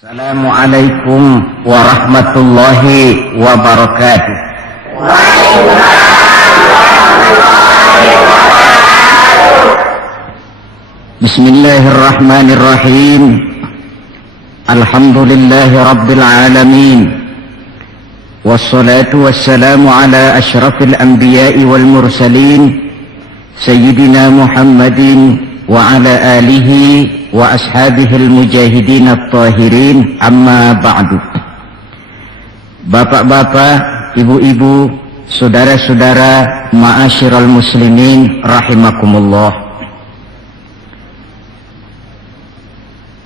Assalamualaikum warahmatullahi wabarakatuh. Bismillahirrahmanirrahim. Alhamdulillahi rabbil alamin. Wassalatu wassalamu ala asyrafil anbiya'i wal mursalin Sayyidina Muhammadin wa ala alihi wa ashabihil mujahidin at-tahirin, amma ba'du. Bapak-bapak, ibu-ibu, saudara-saudara, ma'asyiral muslimin rahimakumullah.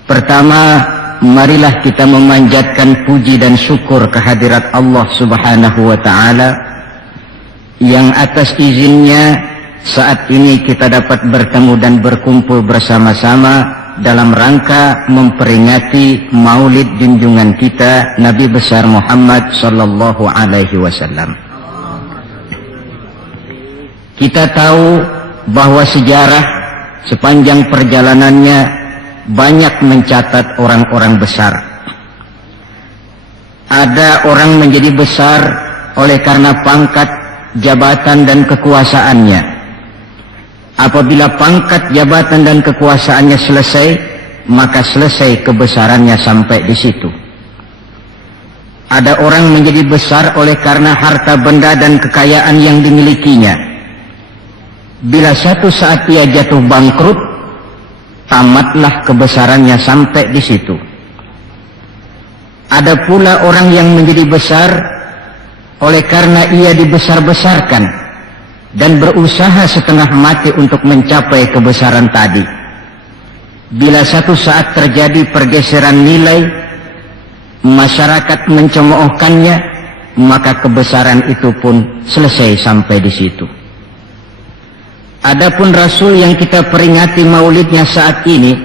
Pertama, marilah kita memanjatkan puji dan syukur kehadirat Allah Subhanahu wa taala yang atas izinnya saat ini kita dapat bertemu dan berkumpul bersama-sama dalam rangka memperingati maulid junjungan kita Nabi besar Muhammad sallallahu alaihi wasallam. Kita tahu bahwa sejarah sepanjang perjalanannya banyak mencatat orang-orang besar. Ada orang menjadi besar oleh karena pangkat, jabatan dan kekuasaannya. Apabila pangkat, jabatan dan kekuasaannya selesai, maka selesai kebesarannya sampai di situ. Ada orang menjadi besar oleh karena harta benda dan kekayaan yang dimilikinya. Bila satu saat ia jatuh bangkrut, tamatlah kebesarannya sampai di situ. Ada pula orang yang menjadi besar oleh karena ia dibesar-besarkan dan berusaha setengah mati untuk mencapai kebesaran tadi. Bila satu saat terjadi pergeseran nilai, masyarakat mencemoohkannya, maka kebesaran itu pun selesai sampai di situ. Adapun Rasul yang kita peringati maulidnya saat ini,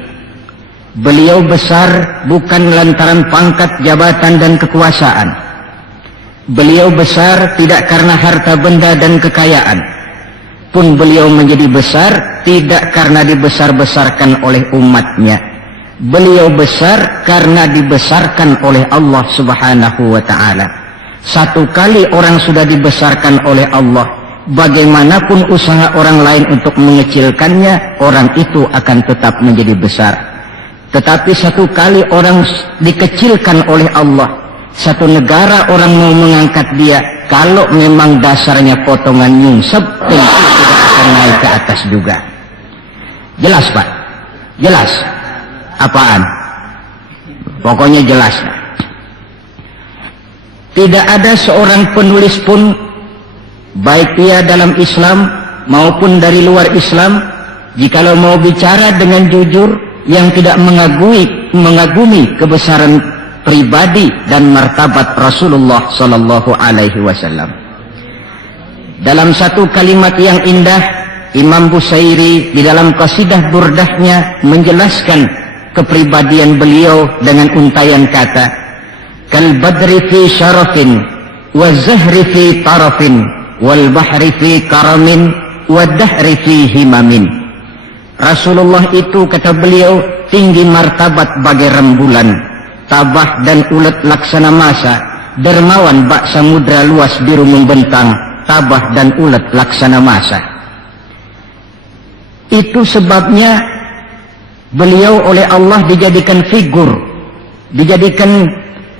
beliau besar bukan lantaran pangkat, jabatan dan kekuasaan. Beliau besar tidak karena harta benda dan kekayaan. Pun beliau menjadi besar tidak karena dibesar-besarkan oleh umatnya. Beliau besar karena dibesarkan oleh Allah Subhanahu wa ta'ala. Satu kali orang sudah dibesarkan oleh Allah, bagaimanapun usaha orang lain untuk mengecilkannya, orang itu akan tetap menjadi besar. Tetapi satu kali orang dikecilkan oleh Allah, satu negara orang mau mengangkat dia, kalau memang dasarnya potongan nyungsep, tentu tidak akan naik ke atas juga. Jelas Pak? Jelas? Apaan? Pokoknya jelas. Tidak ada seorang penulis pun, baik dia dalam Islam maupun dari luar Islam, jikalau mau bicara dengan jujur yang tidak mengagumi kebesaran pribadi dan martabat Rasulullah sallallahu alaihi wasallam. Dalam satu kalimat yang indah, Imam Busairi di dalam qasidah burdahnya menjelaskan kepribadian beliau dengan untayan kata, kal badri fi syarafin wa zahri fi tarafin wal bahri fi karamin wa dahri fi himamin. Rasulullah itu, kata beliau, tinggi martabat bagai rembulan, tabah dan ulet laksana masa, dermawan bak samudra luas biru membentang, tabah dan ulet laksana masa. Itu sebabnya beliau oleh Allah dijadikan figur, dijadikan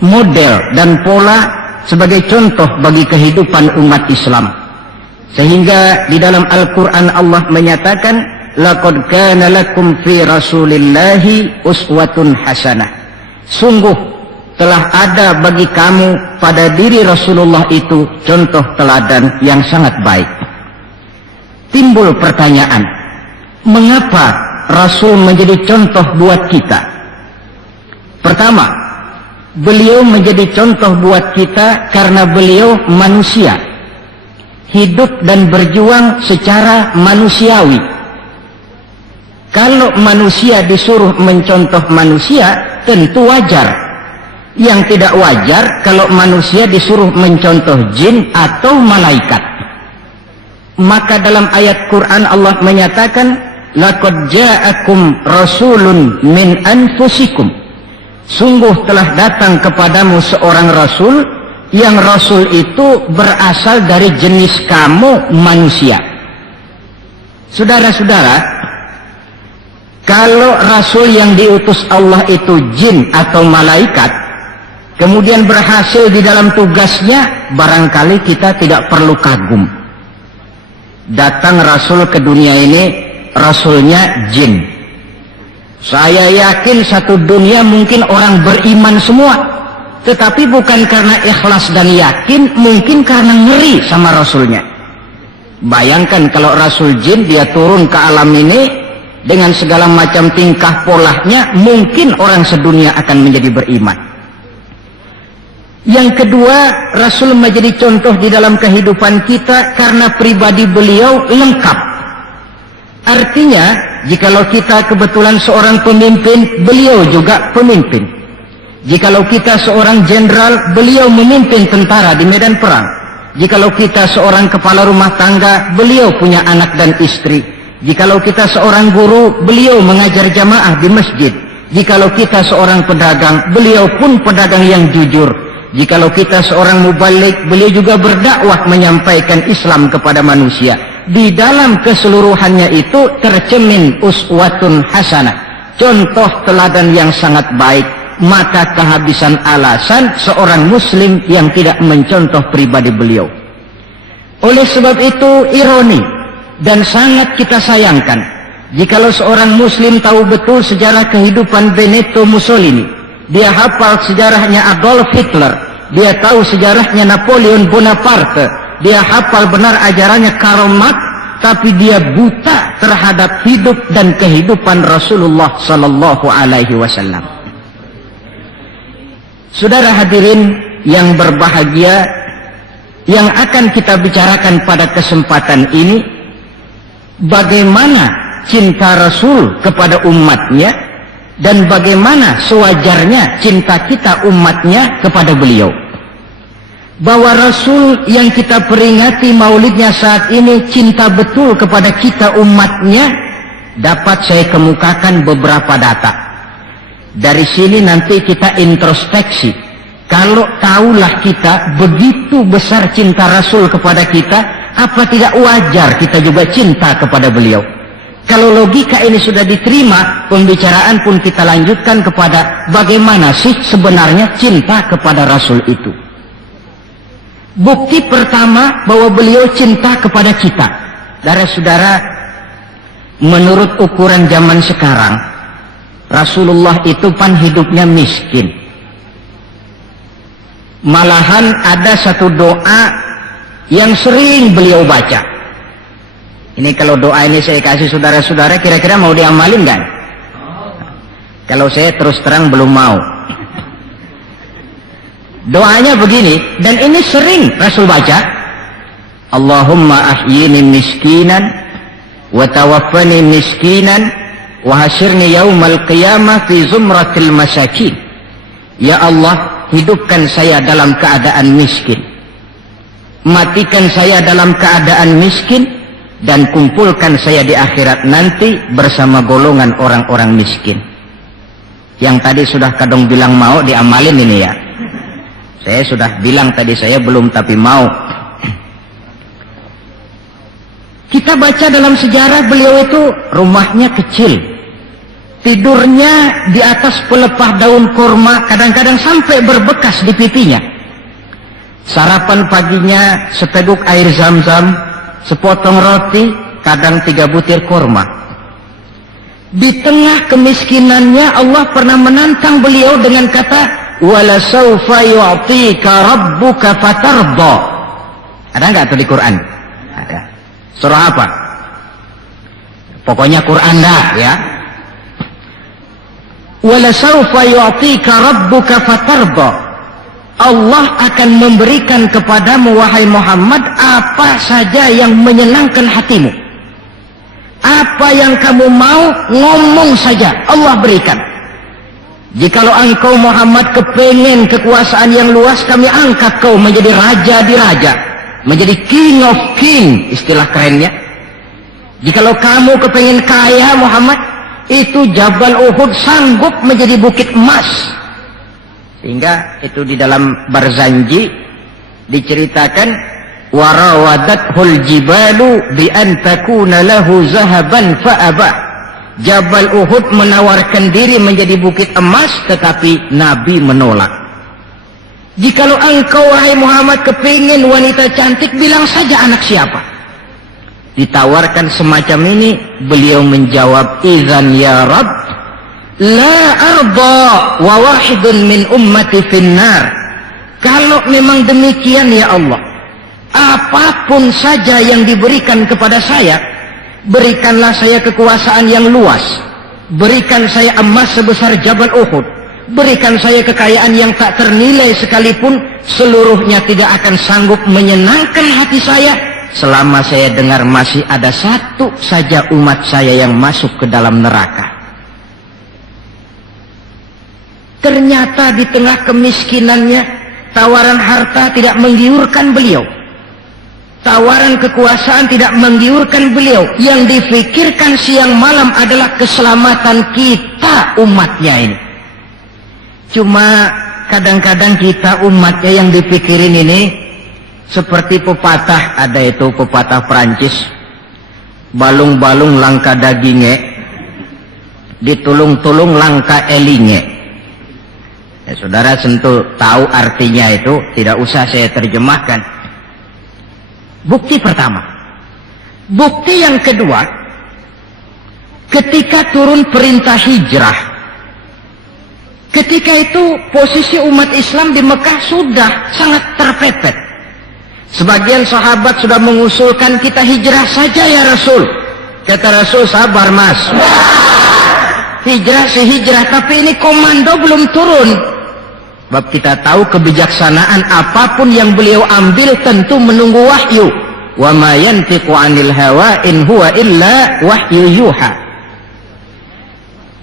model dan pola sebagai contoh bagi kehidupan umat Islam. Sehingga di dalam Al-Quran Allah menyatakan, laqad kana lakum fi rasulillahi uswatun hasanah. Sungguh telah ada bagi kamu pada diri Rasulullah itu contoh teladan yang sangat baik. Timbul pertanyaan, mengapa Rasul menjadi contoh buat kita? Pertama, beliau menjadi contoh buat kita karena beliau manusia, hidup dan berjuang secara manusiawi. Kalau manusia disuruh mencontoh manusia, tentu wajar. Yang tidak wajar kalau manusia disuruh mencontoh jin atau malaikat. Maka dalam ayat Quran Allah menyatakan, laqad ja'akum rasulun min anfusikum. Sungguh telah datang kepadamu seorang Rasul, yang Rasul itu berasal dari jenis kamu manusia. Saudara-saudara, kalau Rasul yang diutus Allah itu jin atau malaikat, kemudian berhasil di dalam tugasnya, barangkali kita tidak perlu kagum. Datang Rasul ke dunia ini, Rasulnya jin. Saya yakin satu dunia mungkin orang beriman semua, tetapi bukan karena ikhlas dan yakin, mungkin karena ngeri sama Rasulnya. Bayangkan kalau Rasul jin dia turun ke alam ini dengan segala macam tingkah polanya, mungkin orang sedunia akan menjadi beriman. Yang kedua, Rasul menjadi contoh di dalam kehidupan kita karena pribadi beliau lengkap. Artinya, jikalau kita kebetulan seorang pemimpin, beliau juga pemimpin. Jikalau kita seorang jenderal, beliau memimpin tentara di medan perang. Jikalau kita seorang kepala rumah tangga, beliau punya anak dan istri. Jikalau kita seorang guru, beliau mengajar jamaah di masjid. Jikalau kita seorang pedagang, beliau pun pedagang yang jujur. Jikalau kita seorang mubalik, beliau juga berdakwah menyampaikan Islam kepada manusia. Di dalam keseluruhannya itu tercemin uswatun hasanah, contoh teladan yang sangat baik. Maka kehabisan alasan seorang muslim yang tidak mencontoh pribadi beliau. Oleh sebab itu ironi dan sangat kita sayangkan jikalau seorang muslim tahu betul sejarah kehidupan Benito Mussolini, dia hafal sejarahnya Adolf Hitler, dia tahu sejarahnya Napoleon Bonaparte, dia hafal benar ajarannya Karl Marx, tapi dia buta terhadap hidup dan kehidupan Rasulullah sallallahu alaihi wasallam. Saudara hadirin yang berbahagia, yang akan kita bicarakan pada kesempatan ini, bagaimana cinta Rasul kepada umatnya dan bagaimana sewajarnya cinta kita umatnya kepada beliau. Bahwa Rasul yang kita peringati maulidnya saat ini cinta betul kepada kita umatnya, dapat saya kemukakan beberapa data. Dari sini nanti kita introspeksi. Kalau tahulah kita begitu besar cinta Rasul kepada kita, apa tidak wajar kita juga cinta kepada beliau? Kalau logika ini sudah diterima, pembicaraan pun kita lanjutkan kepada bagaimana sih sebenarnya cinta kepada Rasul itu. Bukti pertama bahwa beliau cinta kepada kita, saudara-saudara, menurut ukuran zaman sekarang, Rasulullah itu pan hidupnya miskin. Malahan ada satu doa yang sering beliau baca. Ini kalau doa ini saya kasih saudara-saudara, kira-kira mau diamalin kan? Kalau saya terus terang belum mau. Doanya begini, dan ini sering Rasul baca. Allahumma ahyini miskinan wa tawaffani miskinan wa hasyirni yaumal qiyamah fi zumratil masakin. Ya Allah, hidupkan saya dalam keadaan miskin, matikan saya dalam keadaan miskin, dan kumpulkan saya di akhirat nanti bersama golongan orang-orang miskin. Yang tadi sudah kadang bilang mau diamalin ini ya. Saya sudah bilang tadi saya belum tapi mau. Kita baca dalam sejarah beliau itu rumahnya kecil, tidurnya di atas pelepah daun kurma, kadang-kadang sampai berbekas di pipinya. Sarapan paginya seteguk air zam-zam, sepotong roti, kadang 3 butir kurma. Di tengah kemiskinannya Allah pernah menantang beliau dengan kata, wala sawfa yu'tika rabbuka fatarda. Ada nggak tuh di Quran? Ada. Surah apa? Pokoknya Quran dah ya. Wala sawfa yu'tika rabbuka fatarda. Allah akan memberikan kepadamu wahai Muhammad apa saja yang menyenangkan hatimu. Apa yang kamu mau, ngomong saja, Allah berikan. Jikalau engkau Muhammad kepengen kekuasaan yang luas, kami angkat kau menjadi raja di raja, menjadi king of king, istilah kerennya. Jikalau kamu kepengen kaya Muhammad, itu Jabal Uhud sanggup menjadi bukit emas. Sehingga itu di dalam Barzanji diceritakan warawadathul jibalu bi an takuna lahu zahaban fa'aba. Jabal Uhud menawarkan diri menjadi bukit emas, tetapi Nabi menolak. Jikalau engkau wahai Muhammad kepingin wanita cantik, bilang saja anak siapa. Ditawarkan semacam ini, beliau menjawab, idzan ya Rabb la arda wa wahidun min ummati finnar. Kalau memang demikian ya Allah, apapun saja yang diberikan kepada saya, berikanlah saya kekuasaan yang luas, berikan saya emas sebesar Jabal Uhud, berikan saya kekayaan yang tak ternilai sekalipun, seluruhnya tidak akan sanggup menyenangkan hati saya selama saya dengar masih ada satu saja umat saya yang masuk ke dalam neraka. Ternyata di tengah kemiskinannya, tawaran harta tidak menggiurkan beliau, tawaran kekuasaan tidak menggiurkan beliau. Yang difikirkan siang malam adalah keselamatan kita umatnya ini. Cuma kadang-kadang kita umatnya yang dipikirin ini seperti pepatah, ada itu pepatah Perancis, balung-balung langka dagingnya, ditulung-tulung langka elinge. Ya, saudara tentu tahu artinya itu, tidak usah saya terjemahkan. Bukti pertama. Bukti yang kedua, ketika turun perintah hijrah, ketika itu posisi umat Islam di Mekah sudah sangat terpepet. Sebagian sahabat sudah mengusulkan kita hijrah saja ya Rasul. Kata Rasul, sabar mas, hijrah sih hijrah, tapi ini komando belum turun. Sebab kita tahu kebijaksanaan apapun yang beliau ambil tentu menunggu wahyu. Wa ma yantiqu 'anil hawa in huwa illa wahyu yuha.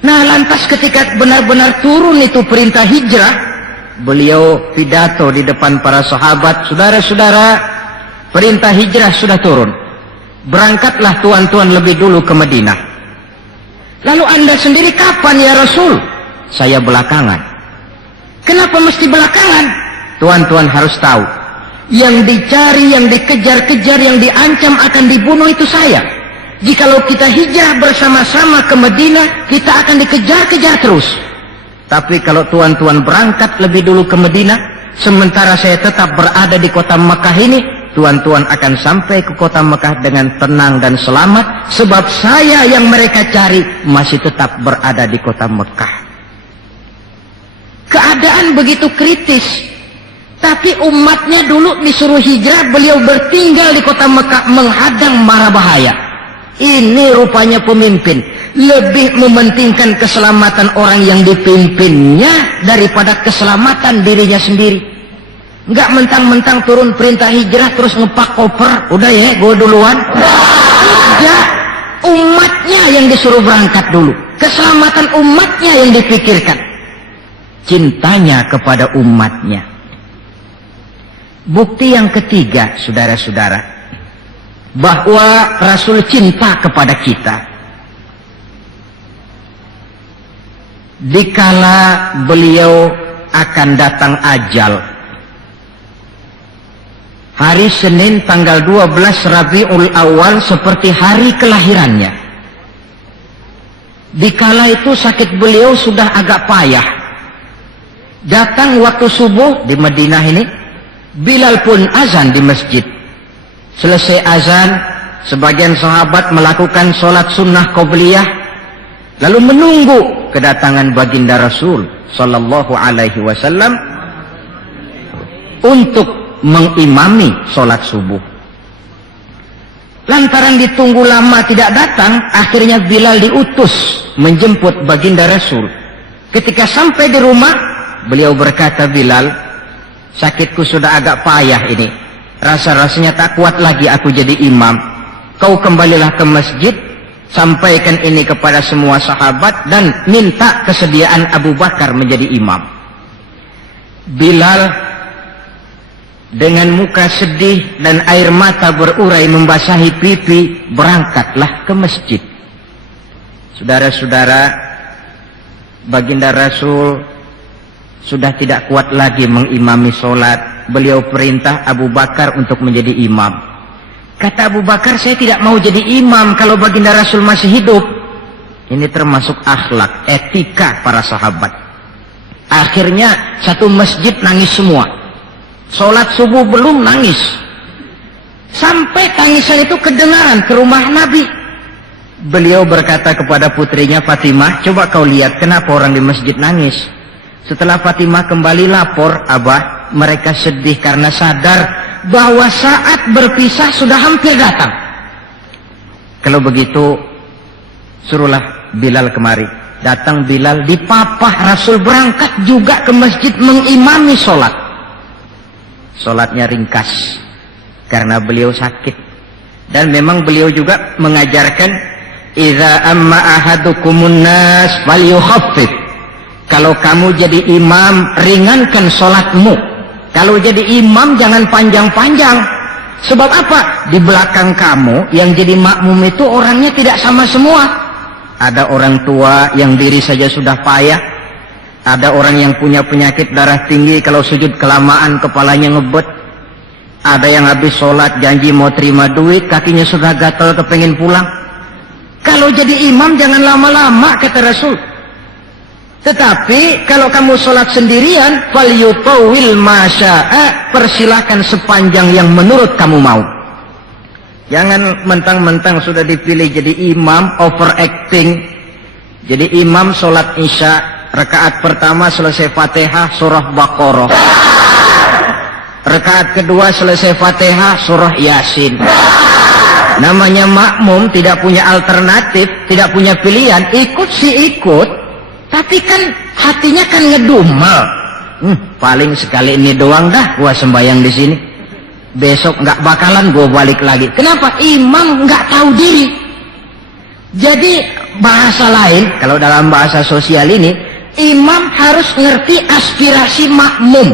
Nah, lantas ketika benar-benar turun itu perintah hijrah, beliau pidato di depan para sahabat, saudara-saudara, perintah hijrah sudah turun. Berangkatlah tuan-tuan lebih dulu ke Madinah. Lalu anda sendiri kapan ya Rasul? Saya belakangan. Kenapa mesti belakangan? Tuan-tuan harus tahu, yang dicari, yang dikejar-kejar, yang diancam akan dibunuh itu saya. Jikalau kita hijrah bersama-sama ke Madinah, kita akan dikejar-kejar terus. Tapi kalau tuan-tuan berangkat lebih dulu ke Madinah, sementara saya tetap berada di kota Mekah ini, tuan-tuan akan sampai ke kota Mekah dengan tenang dan selamat, sebab saya yang mereka cari masih tetap berada di kota Mekah. Keadaan begitu kritis, tapi umatnya dulu disuruh hijrah, beliau bertinggal di kota Mekah menghadang mara bahaya. Ini rupanya pemimpin lebih mementingkan keselamatan orang yang dipimpinnya daripada keselamatan dirinya sendiri. Enggak mentang-mentang turun perintah hijrah terus ngepak koper, udah ya gue duluan. Ya, umatnya yang disuruh berangkat dulu, keselamatan umatnya yang dipikirkan, cintanya kepada umatnya. Bukti yang ketiga, saudara-saudara, bahwa Rasul cinta kepada kita. Dikala beliau akan datang ajal, hari Senin tanggal 12 Rabiul Awal seperti hari kelahirannya. Dikala itu sakit beliau sudah agak payah. Datang waktu subuh di Madinah ini, Bilal pun azan di masjid. Selesai azan, sebagian sahabat melakukan sholat sunnah qobliyah, lalu menunggu kedatangan baginda Rasul sallallahu alaihi wasallam untuk mengimami sholat subuh. Lantaran ditunggu lama tidak datang, akhirnya Bilal diutus menjemput baginda Rasul. Ketika sampai di rumah, beliau berkata, Bilal, sakitku sudah agak payah ini. Rasa-rasanya tak kuat lagi aku jadi imam. Kau kembalilah ke masjid, sampaikan ini kepada semua sahabat, dan minta kesediaan Abu Bakar menjadi imam. Bilal dengan muka sedih dan air mata berurai membasahi pipi, berangkatlah ke masjid. Saudara-saudara, baginda Rasul sudah tidak kuat lagi mengimami sholat. Beliau perintah Abu Bakar untuk menjadi imam. Kata Abu Bakar, saya tidak mau jadi imam kalau baginda Rasul masih hidup. Ini termasuk akhlak, etika para sahabat. Akhirnya satu masjid nangis semua. Sholat subuh belum nangis. Sampai tangisan itu kedengaran ke rumah Nabi. Beliau berkata kepada putrinya Fatimah, coba kau lihat kenapa orang di masjid nangis. Setelah Fatimah kembali lapor, Abah, mereka sedih karena sadar bahwa saat berpisah sudah hampir datang. Kalau begitu, suruhlah Bilal kemari. Datang Bilal, dipapah Rasul berangkat juga ke masjid mengimami sholat. Sholatnya ringkas karena beliau sakit. Dan memang beliau juga mengajarkan, idza amma ahadukumun nas falyukhaffif. Kalau kamu jadi imam, ringankan sholatmu. Kalau jadi imam jangan panjang-panjang. Sebab apa? Di belakang kamu yang jadi makmum itu orangnya tidak sama semua. Ada orang tua yang diri saja sudah payah. Ada orang yang punya penyakit darah tinggi, kalau sujud kelamaan kepalanya ngebet. Ada yang habis sholat janji mau terima duit, kakinya sudah gatal kepengen pulang. Kalau jadi imam jangan lama-lama, kata Rasul. Tetapi kalau kamu sholat sendirian, falyutawil masya'a, persilahkan sepanjang yang menurut kamu mau. Jangan mentang-mentang sudah dipilih jadi imam, overacting. Jadi imam sholat isya, rakaat pertama selesai Fatihah, surah Baqarah. Rakaat kedua selesai Fatihah, surah Yasin. Namanya makmum, tidak punya alternatif, tidak punya pilihan, ikut sih ikut. Tapi kan hatinya kan ngedumel. Paling sekali ini doang dah gua sembahyang di sini. Besok nggak bakalan gua balik lagi. Kenapa? Imam nggak tahu diri. Jadi bahasa lain, kalau dalam bahasa sosial ini, imam harus ngerti aspirasi makmum.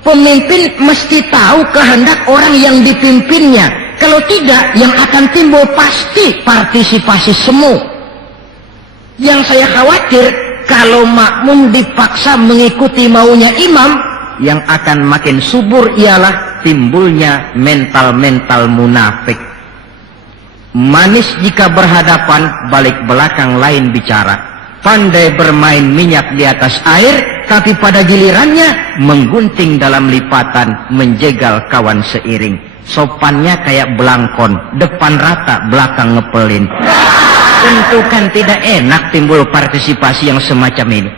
Pemimpin mesti tahu kehendak orang yang dipimpinnya. Kalau tidak, yang akan timbul pasti partisipasi semu. Yang saya khawatir, kalau makmum dipaksa mengikuti maunya imam, yang akan makin subur ialah timbulnya mental-mental munafik. Manis jika berhadapan, balik belakang lain bicara. Pandai bermain minyak di atas air, tapi pada gilirannya menggunting dalam lipatan, menjegal kawan seiring. Sopannya kayak belangkon, depan rata, belakang ngepelin. Tentu kan tidak enak timbul partisipasi yang semacam ini.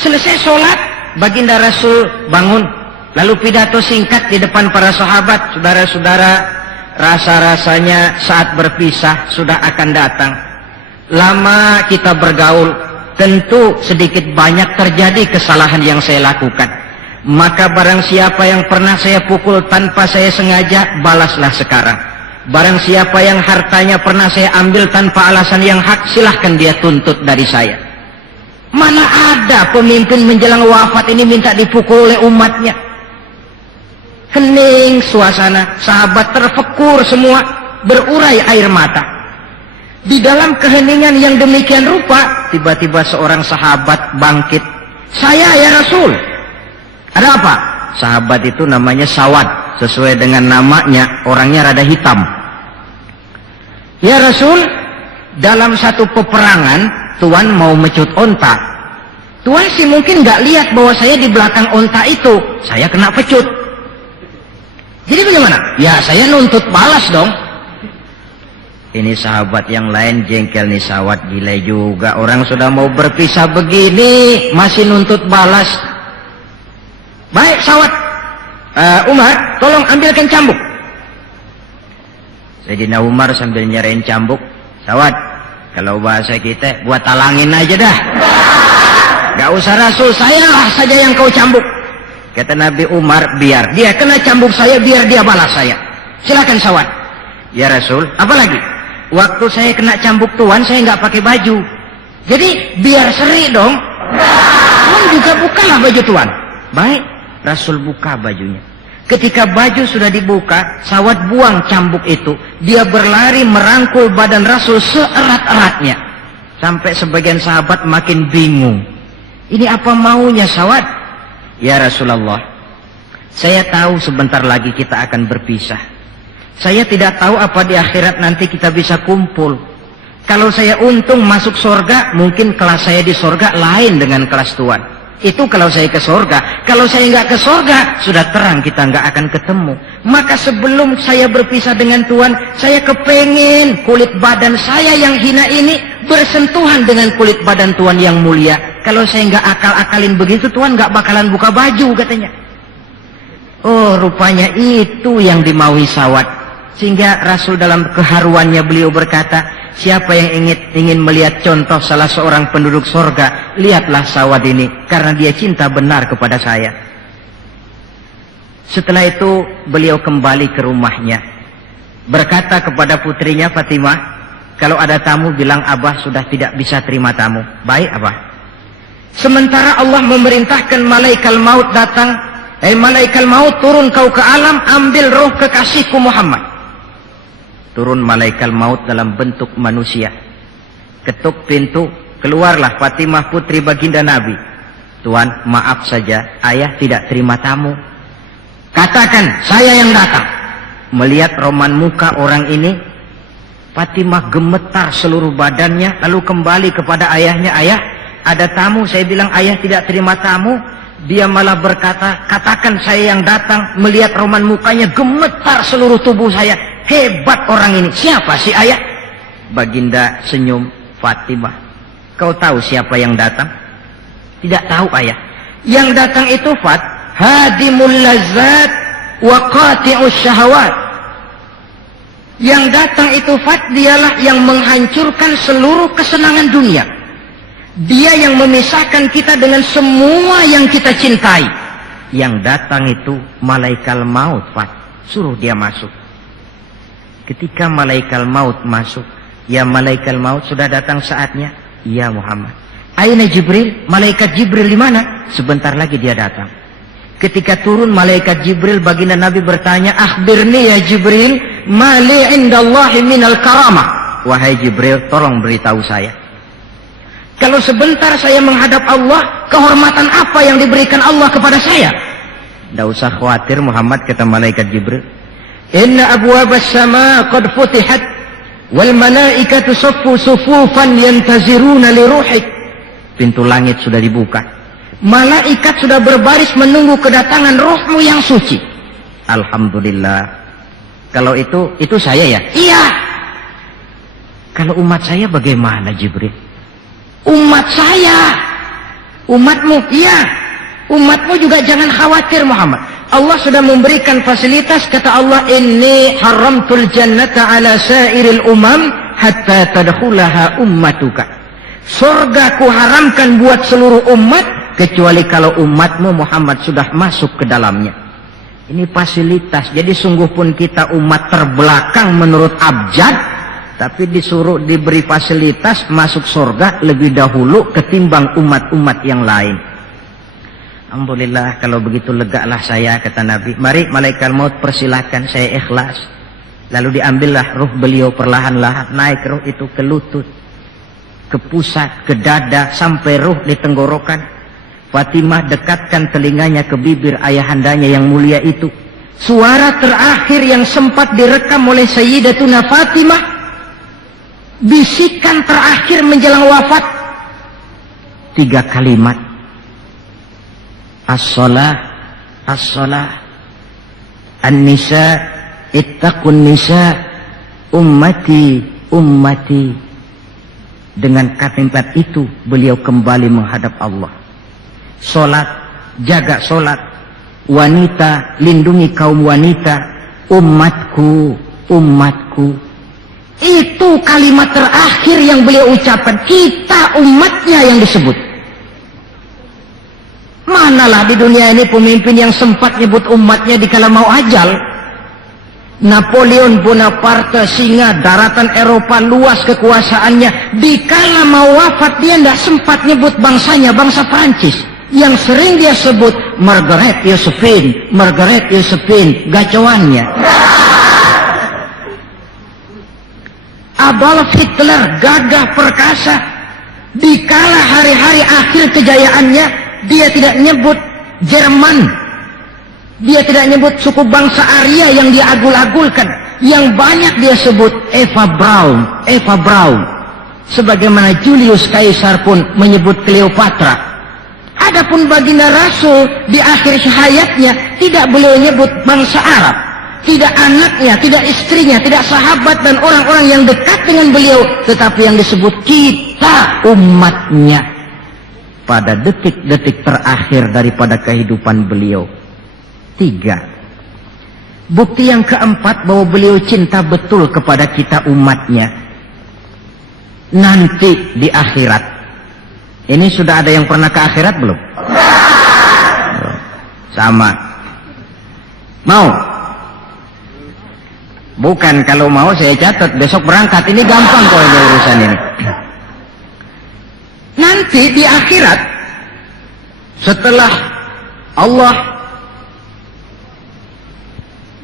Selesai sholat, baginda Rasul bangun, lalu pidato singkat di depan para sahabat. Saudara-saudara, rasa-rasanya saat berpisah sudah akan datang. Lama kita bergaul, tentu sedikit banyak terjadi kesalahan yang saya lakukan. Maka barang siapa yang pernah saya pukul tanpa saya sengaja, balaslah sekarang. Barang siapa yang hartanya pernah saya ambil tanpa alasan yang hak, silahkan dia tuntut dari saya. Mana ada pemimpin menjelang wafat ini minta dipukul oleh umatnya. Hening suasana, sahabat terfekur semua, berurai air mata. Di dalam keheningan yang demikian rupa, tiba-tiba seorang sahabat bangkit. Saya ya Rasul. Ada apa? Sahabat itu namanya Sawad, sesuai dengan namanya, orangnya rada hitam. Ya Rasul, dalam satu peperangan, Tuan mau mecut onta. Tuan sih mungkin nggak lihat bahwa saya di belakang onta itu, saya kena pecut. Jadi bagaimana? Ya saya nuntut balas dong. Ini sahabat yang lain jengkel nih, Sawad gila juga. Orang sudah mau berpisah begini, masih nuntut balas. Baik Sawad, Umar, tolong ambilkan cambuk. Sayyidina Umar sambil nyerahin cambuk. Sawad, kalau bahasa kita, buat talangin aja dah. Gak usah Rasul, saya saja yang kau cambuk. Kata Nabi Umar, biar dia kena cambuk saya, biar dia balas saya. Silakan Sawad. Ya Rasul, apa lagi? Waktu saya kena cambuk Tuan, saya nggak pakai baju. Jadi biar seri dong. Tuan juga bukalah baju Tuan. Baik, Rasul buka bajunya. Ketika baju sudah dibuka, Sawad buang cambuk itu. Dia berlari merangkul badan Rasul seerat-eratnya. Sampai sebagian sahabat makin bingung. Ini apa maunya Sawad? Ya Rasulullah, saya tahu sebentar lagi kita akan berpisah. Saya tidak tahu apa di akhirat nanti kita bisa kumpul. Kalau saya untung masuk surga, mungkin kelas saya di surga lain dengan kelas Tuan. Itu kalau saya ke surga. Kalau saya nggak ke surga, sudah terang kita nggak akan ketemu. Maka sebelum saya berpisah dengan Tuhan, saya kepengen kulit badan saya yang hina ini bersentuhan dengan kulit badan Tuhan yang mulia. Kalau saya nggak akal-akalin begitu, Tuhan nggak bakalan buka baju katanya. Oh, rupanya itu yang dimaui Sawad. Sehingga Rasul dalam keharuannya beliau berkata, siapa yang ingin melihat contoh salah seorang penduduk surga, lihatlah Sawad ini, karena dia cinta benar kepada saya. Setelah itu beliau kembali ke rumahnya, berkata kepada putrinya Fatimah, kalau ada tamu bilang Abah sudah tidak bisa terima tamu. Baik Abah. Sementara Allah memerintahkan malaikat maut datang, malaikat maut turun kau ke alam, ambil roh kekasihku Muhammad. Turun malaikat maut dalam bentuk manusia, ketuk pintu, keluarlah Fatimah putri baginda Nabi. Tuan, maaf saja, ayah tidak terima tamu. Katakan, saya yang datang. Melihat roman muka orang ini, Fatimah gemetar seluruh badannya, lalu kembali kepada ayahnya, ayah, ada tamu. Saya bilang ayah tidak terima tamu. Dia malah berkata, katakan saya yang datang. Melihat roman mukanya, gemetar seluruh tubuh saya. Hebat orang ini. Siapa sih ayah? Baginda senyum. Fatimah, kau tahu siapa yang datang? Tidak tahu ayah. Yang datang itu Fat, hadimul lazat wa qati'us syahawat. Yang datang itu Fat, dialah yang menghancurkan seluruh kesenangan dunia. Dia yang memisahkan kita dengan semua yang kita cintai. Yang datang itu malaikat maut Fat. Suruh dia masuk. Ketika malaikat maut masuk, ya malaikat maut sudah datang saatnya. Ya Muhammad. Aina Jibril? Malaikat Jibril di mana? Sebentar lagi dia datang. Ketika turun malaikat Jibril, baginda Nabi bertanya, akhbirni ya Jibril, mali indallahi minal karamah. Wahai Jibril, tolong beritahu saya. Kalau sebentar saya menghadap Allah, kehormatan apa yang diberikan Allah kepada saya? Tidak usah khawatir Muhammad, kata malaikat Jibril. Inna abwabas sama qad futihat wal malaikatu saffu sufufan yantaziruna li ruhik. Pintu langit sudah dibuka. Malaikat sudah berbaris menunggu kedatangan rohmu yang suci. Alhamdulillah. Kalau itu saya ya? Iya. Kalau umat saya bagaimana Jibril? Umat saya. Umatmu? Iya. Umatmu juga jangan khawatir Muhammad. Allah sudah memberikan fasilitas, kata Allah, inni haramtul jannata ala sairil umam hatta tadkhulaha ummatuka. Surga ku haramkan buat seluruh umat kecuali kalau umatmu Muhammad sudah masuk ke dalamnya. Ini fasilitas. Jadi sungguh pun kita umat terbelakang menurut abjad, tapi disuruh diberi fasilitas masuk surga lebih dahulu ketimbang umat-umat yang lain. Alhamdulillah, kalau begitu legalah saya, kata Nabi. Mari malaikat maut persilahkan, saya ikhlas. Lalu diambillah ruh beliau perlahan-lahan, naik ruh itu ke lutut, ke pusat, ke dada, sampai ruh di tenggorokan. Fatimah dekatkan telinganya ke bibir ayahandanya yang mulia itu. Suara terakhir yang sempat direkam oleh Sayyidatuna Fatimah, bisikan terakhir menjelang wafat, 3 kalimat. As-salah, as-salah, an-nisa, ittaqun nisa, ummati, ummati. Dengan kalimat itu beliau kembali menghadap Allah. Solat, jaga solat. Wanita, lindungi kaum wanita. Umatku, umatku. Itu kalimat terakhir yang beliau ucapkan. Kita umatnya yang disebut. Manalah di dunia ini pemimpin yang sempat nyebut umatnya dikala mau ajal. Napoleon Bonaparte, singa daratan Eropa, luas kekuasaannya, dikala mau wafat dia tidak sempat nyebut bangsanya, bangsa Prancis. Yang sering dia sebut Margaret Josephine, Margaret Josephine, gacoannya. Adolf Hitler, gagah perkasa, Dikala hari-hari akhir kejayaannya, dia tidak nyebut Jerman, dia tidak nyebut suku bangsa Arya yang dia agul-agulkan. Yang banyak dia sebut Eva Braun. Sebagaimana Julius Caesar pun menyebut Cleopatra. Adapun baginda Rasul di akhir hayatnya tidak beliau nyebut bangsa Arab, tidak anaknya, tidak istrinya, tidak sahabat dan orang-orang yang dekat dengan beliau, tetapi yang disebut kita umatnya pada detik-detik terakhir daripada kehidupan beliau. 3. Bukti yang keempat bahwa beliau cinta betul kepada kita umatnya. Nanti di akhirat. Ini sudah ada yang pernah ke akhirat belum? Sama. Mau? Bukan, kalau mau saya catat besok berangkat. Ini gampang kok ada urusan ini. Nanti di akhirat, setelah Allah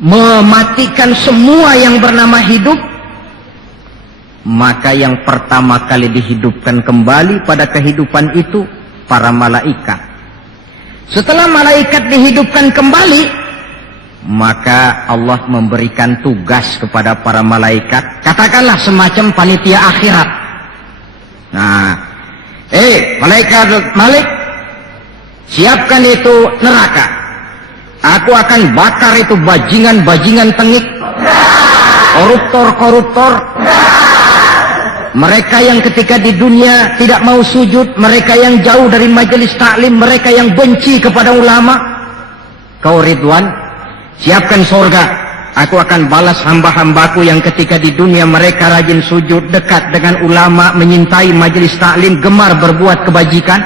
mematikan semua yang bernama hidup, maka yang pertama kali dihidupkan kembali pada kehidupan itu para malaikat. Setelah malaikat dihidupkan kembali, maka Allah memberikan tugas kepada para malaikat, katakanlah semacam panitia akhirat. Nah, malaikat Malik, siapkan itu neraka. Aku akan bakar itu bajingan-bajingan tengik, koruptor-koruptor, mereka yang ketika di dunia tidak mau sujud, mereka yang jauh dari majelis taklim, mereka yang benci kepada ulama. Kau Ridwan, siapkan surga. Aku akan balas hamba-hambaku yang ketika di dunia mereka rajin sujud, dekat dengan ulama, menyintai majelis taklim, gemar berbuat kebajikan.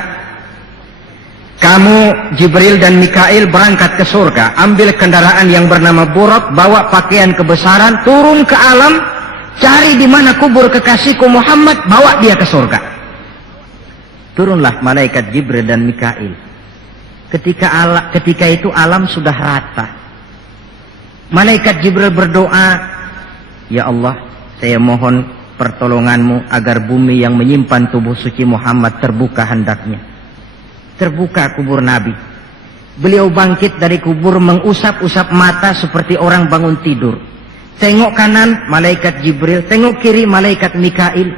Kamu Jibril dan Mikail berangkat ke surga, ambil kendaraan yang bernama Buraq, bawa pakaian kebesaran, turun ke alam, cari di mana kubur kekasihku Muhammad, bawa dia ke surga. Turunlah malaikat Jibril dan Mikail. Ketika itu alam sudah rata. Malaikat Jibril berdoa, ya Allah, saya mohon pertolonganmu agar bumi yang menyimpan tubuh suci Muhammad terbuka hendaknya. Terbuka kubur Nabi. Beliau bangkit dari kubur, mengusap-usap mata seperti orang bangun tidur. Tengok kanan malaikat Jibril, tengok kiri malaikat Mikail.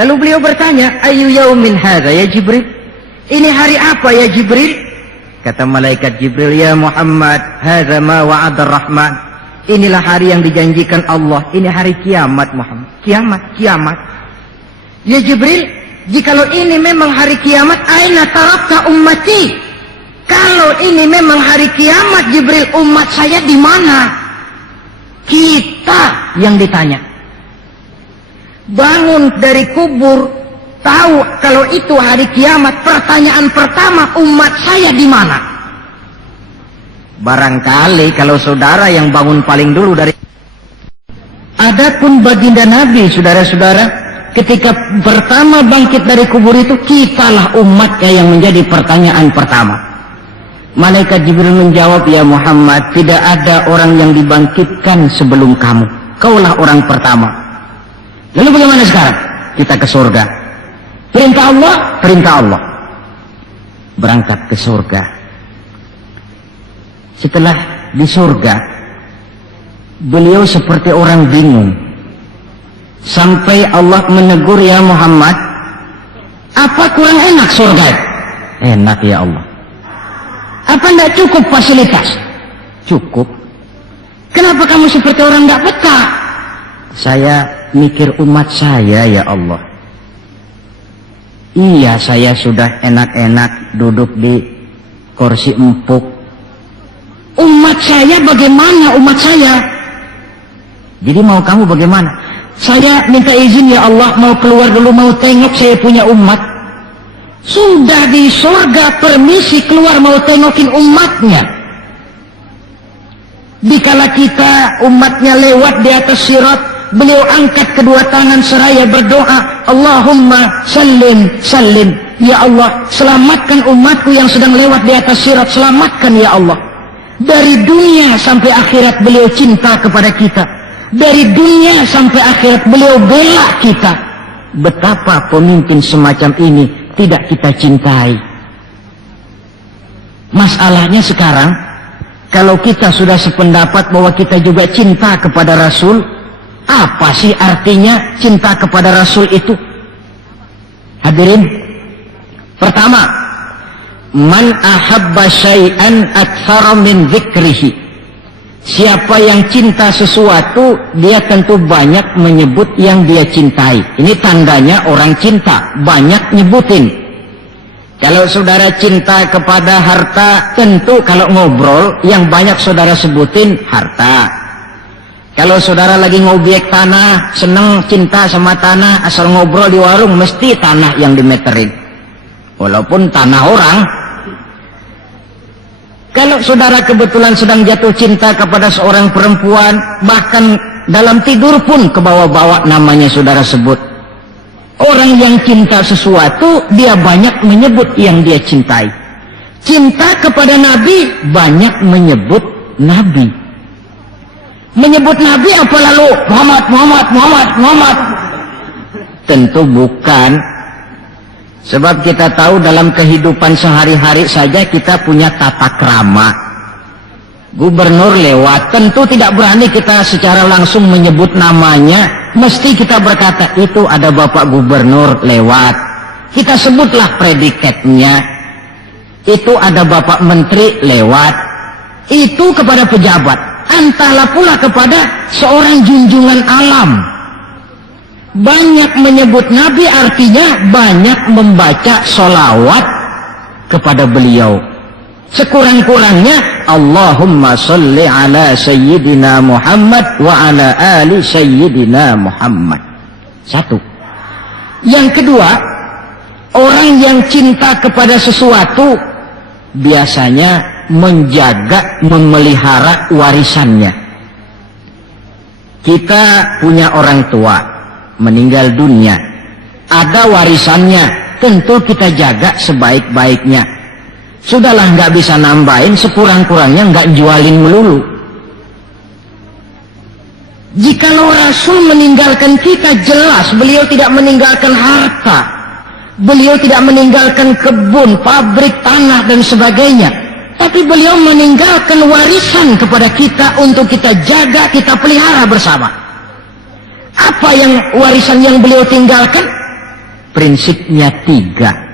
Lalu beliau bertanya, ayu yaumin hadza ya Jibril? Ini hari apa ya Jibril? Kata malaikat Jibril, ya Muhammad, hadza ma wa'ada Rahman. Inilah hari yang dijanjikan Allah. Ini hari kiamat Muhammad. Kiamat. Ya Jibril, jikalau ini memang hari kiamat, aina tarakta ummati? Kalau ini memang hari kiamat Jibril, umat saya di mana? Kita yang ditanya. Bangun dari kubur, tahu kalau itu hari kiamat, pertanyaan pertama, umat saya di mana? Barangkali kalau saudara yang bangun paling dulu dari. Adapun baginda Nabi, saudara-saudara, ketika pertama bangkit dari kubur itu, kitalah umatnya yang menjadi pertanyaan pertama. Malaikat Jibril menjawab, ya Muhammad, tidak ada orang yang dibangkitkan sebelum kamu. Kaulah orang pertama. Lalu bagaimana sekarang? Kita ke surga. Perintah Allah, perintah Allah. Berangkat ke surga. Setelah di surga, beliau seperti orang bingung. Sampai Allah menegur, ya Muhammad, apa kurang enak surga? Enak ya Allah. Apa tidak cukup fasilitas? Cukup. Kenapa kamu seperti orang tidak betah? Saya mikir umat saya ya Allah. Iya, saya sudah enak-enak duduk di kursi empuk. Umat saya bagaimana umat saya? Jadi mau kamu bagaimana? Saya minta izin ya Allah, mau keluar dulu, mau tengok saya punya umat. Sudah di surga, permisi keluar mau tengokin umatnya. Dikala kita umatnya lewat di atas sirat, beliau angkat kedua tangan seraya berdoa, Allahumma sallim sallim. Ya Allah, selamatkan umatku yang sedang lewat di atas sirat, selamatkan ya Allah. Dari dunia sampai akhirat beliau cinta kepada kita. Dari dunia sampai akhirat beliau bela kita. betapa pemimpin semacam ini tidak kita cintai. Masalahnya sekarang, kalau kita sudah sependapat bahwa kita juga cinta kepada Rasul, apa sih artinya cinta kepada Rasul itu? Hadirin, pertama, man ahabba syai'an aktsara min dzikrihi. Siapa yang cinta sesuatu, dia tentu banyak menyebut yang dia cintai. Ini tandanya orang cinta, banyak nyebutin. Kalau saudara cinta kepada harta, tentu kalau ngobrol yang banyak saudara sebutin harta. Kalau saudara lagi ngobyek tanah, seneng cinta sama tanah, asal ngobrol di warung mesti tanah yang dimeterin, walaupun tanah orang. Kalau saudara kebetulan sedang jatuh cinta kepada seorang perempuan, bahkan dalam tidur pun kebawa-bawa namanya saudara sebut. Orang yang cinta sesuatu, dia banyak menyebut yang dia cintai. Cinta kepada Nabi, banyak menyebut Nabi. Menyebut Nabi apa lalu? Muhammad, Muhammad, Muhammad, Muhammad. Tentu bukan. Sebab kita tahu dalam kehidupan sehari-hari saja kita punya tata krama. Gubernur lewat, tentu tidak berani kita secara langsung menyebut namanya. Mesti kita berkata, itu ada Bapak Gubernur lewat. Kita sebutlah predikatnya. Itu ada Bapak Menteri lewat. Itu kepada pejabat. Entahlah pula kepada seorang junjungan alam. Banyak menyebut Nabi artinya banyak membaca sholawat kepada beliau. Sekurang-kurangnya Allahumma salli ala Sayyidina Muhammad wa ala ali Sayyidina Muhammad. Satu. Yang kedua, orang yang cinta kepada sesuatu biasanya menjaga, memelihara warisannya. Kita punya orang tua meninggal dunia, ada warisannya, tentu kita jaga sebaik-baiknya. Sudahlah, nggak bisa nambahin, sekurang-kurangnya nggak jualin melulu. Jikalau Rasul meninggalkan kita, jelas beliau tidak meninggalkan harta, beliau tidak meninggalkan kebun, pabrik, tanah dan sebagainya, tapi beliau meninggalkan warisan kepada kita untuk kita jaga, kita pelihara bersama. Apa yang warisan yang beliau tinggalkan? Prinsipnya 3.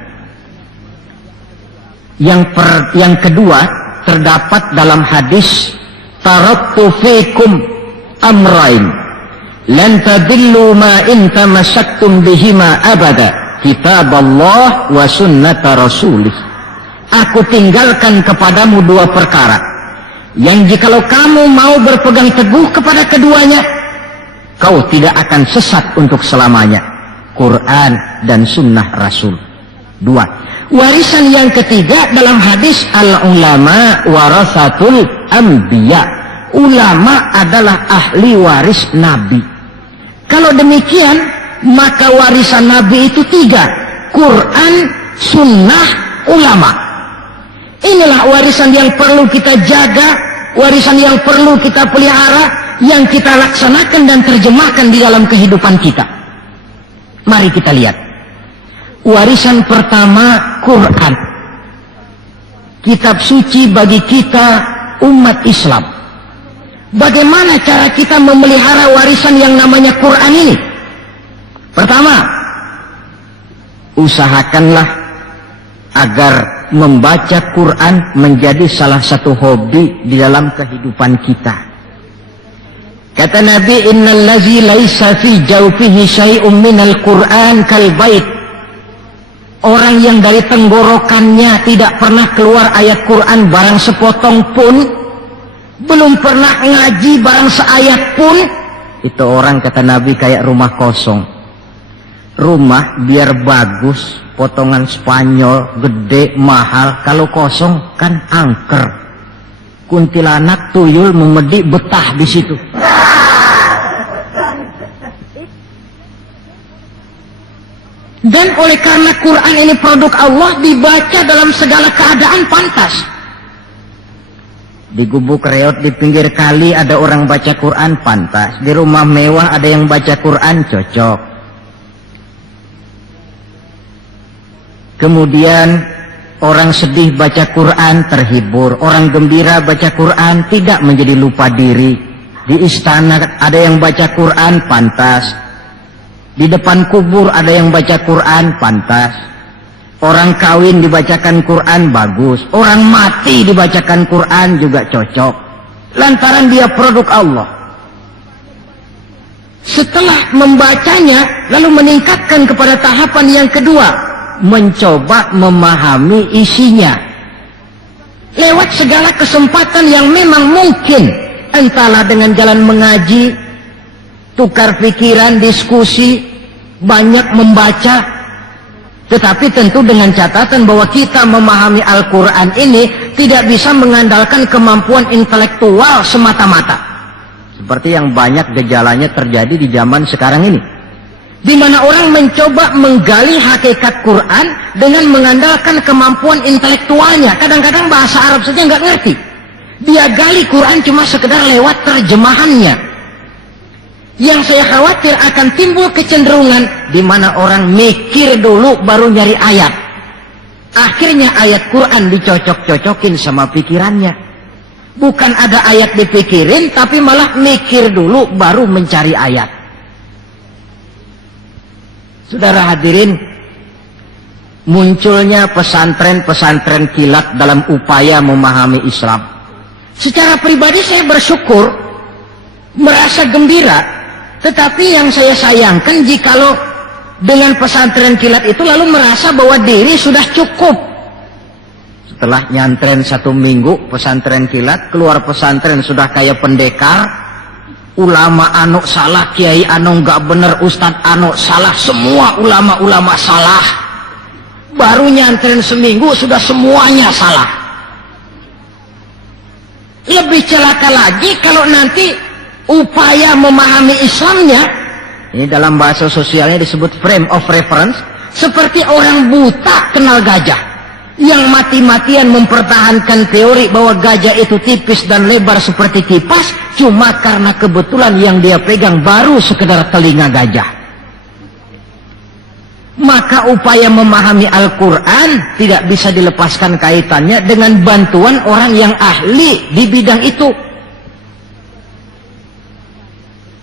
Yang kedua terdapat dalam hadis, taraktu fikum amrain lan tadillu ma in tamassaktum bihima abada, kitaballah wa sunnata rasulih. Aku tinggalkan kepadamu 2 perkara yang jikalau kamu mau berpegang teguh kepada keduanya, kau tidak akan sesat untuk selamanya. Quran dan sunnah Rasul. 2. Warisan yang ketiga dalam hadis, al-ulama warasatul anbiya. Ulama adalah ahli waris Nabi. Kalau demikian, maka warisan Nabi itu 3. Quran, sunnah, ulama. Inilah warisan yang perlu kita jaga, warisan yang perlu kita pelihara, yang kita laksanakan dan terjemahkan di dalam kehidupan kita. Mari kita lihat. Warisan pertama, Quran. Kitab suci bagi kita umat Islam. Bagaimana cara kita memelihara warisan yang namanya Quran ini? Pertama, usahakanlah agar membaca Quran menjadi salah satu hobi di dalam kehidupan kita. Kata Nabi, innal ladzi laisa fi jawfihi syai'un minal Qur'an kal bait. Orang yang dari tenggorokannya tidak pernah keluar ayat Quran barang sepotong pun, belum pernah ngaji barang seayat pun, itu orang, kata Nabi, kayak rumah kosong. Rumah biar bagus, potongan Spanyol, gede, mahal, kalau kosong kan angker. Kuntilanak, tuyul, memedi, betah di situ. Dan oleh karena Quran ini produk Allah, dibaca dalam segala keadaan pantas. Di gubuk reot di pinggir kali ada orang baca Quran, pantas. Di rumah mewah ada yang baca Quran, cocok. Kemudian orang sedih baca Quran terhibur, orang gembira baca Quran tidak menjadi lupa diri. Di istana ada yang baca Quran pantas, di depan kubur ada yang baca Quran pantas, orang kawin dibacakan Quran bagus, orang mati dibacakan Quran juga cocok, lantaran dia produk Allah. Setelah membacanya lalu meningkatkan kepada tahapan yang kedua, mencoba memahami isinya lewat segala kesempatan yang memang mungkin, entahlah dengan jalan mengaji, tukar pikiran, diskusi, banyak membaca, tetapi tentu dengan catatan bahwa kita memahami Al-Quran ini tidak bisa mengandalkan kemampuan intelektual semata-mata seperti yang banyak gejalanya terjadi di zaman sekarang ini, di mana orang mencoba menggali hakikat Quran dengan mengandalkan kemampuan intelektualnya. Kadang-kadang bahasa Arab saja nggak ngerti, dia gali Quran cuma sekedar lewat terjemahannya. Yang saya khawatir akan timbul kecenderungan di mana orang mikir dulu baru nyari ayat, akhirnya ayat Quran dicocok-cocokin sama pikirannya. Bukan ada ayat dipikirin, tapi malah mikir dulu baru mencari ayat. Saudara hadirin, munculnya pesantren-pesantren kilat dalam upaya memahami Islam. Secara pribadi saya bersyukur, merasa gembira, tetapi yang saya sayangkan jikalau dengan pesantren kilat itu lalu merasa bahwa diri sudah cukup. Setelah nyantren 1 minggu pesantren kilat, keluar pesantren sudah kayak pendekar, ulama anu salah, kiai anu nggak bener, ustadz anu salah, semua ulama-ulama salah. Baru nyantren seminggu sudah semuanya salah. Lebih celaka lagi kalau nanti upaya memahami Islamnya, ini dalam bahasa sosialnya disebut frame of reference, seperti orang buta kenal gajah yang mati-matian mempertahankan teori bahwa gajah itu tipis dan lebar seperti kipas cuma karena kebetulan yang dia pegang baru sekedar telinga gajah. Maka upaya memahami Al-Quran tidak bisa dilepaskan kaitannya dengan bantuan orang yang ahli di bidang itu.